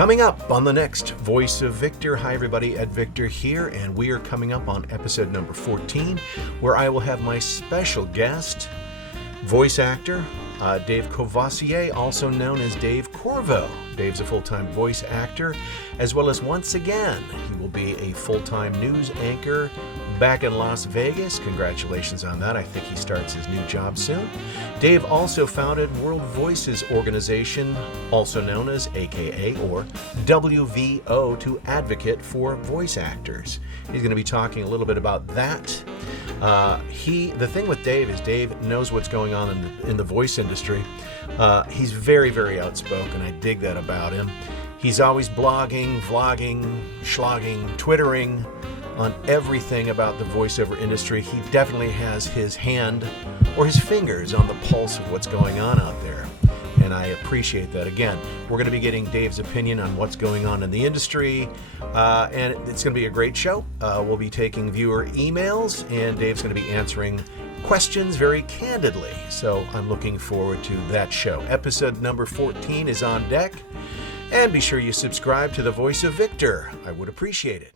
Coming up on the next Voice of Victor. Hi everybody, Ed Victor here, and we are coming up on episode number 14, where I will have my special guest, voice actor Dave Corvoisier, also known as Dave Corvo. Dave's a full-time voice actor, as well as once again, he will be a full-time news anchor back in Las Vegas. Congratulations on that. I think he starts his new job soon. Dave also founded World Voices organization, also known as AKA or WVO, to advocate for voice actors. He's going to be talking a little bit about that. The thing with Dave is Dave knows what's going on in the voice industry. He's very, very outspoken. I dig that about him. He's always blogging, vlogging, schlogging, twittering on everything about the voiceover industry. He definitely has his hand or his fingers on the pulse of what's going on out there. And I appreciate that. Again, we're going to be getting Dave's opinion on what's going on in the industry, and it's going to be a great show. We'll be taking viewer emails, and Dave's going to be answering questions very candidly. So I'm looking forward to that show. Episode number 14 is on deck, and be sure you subscribe to The Voice of Victor. I would appreciate it.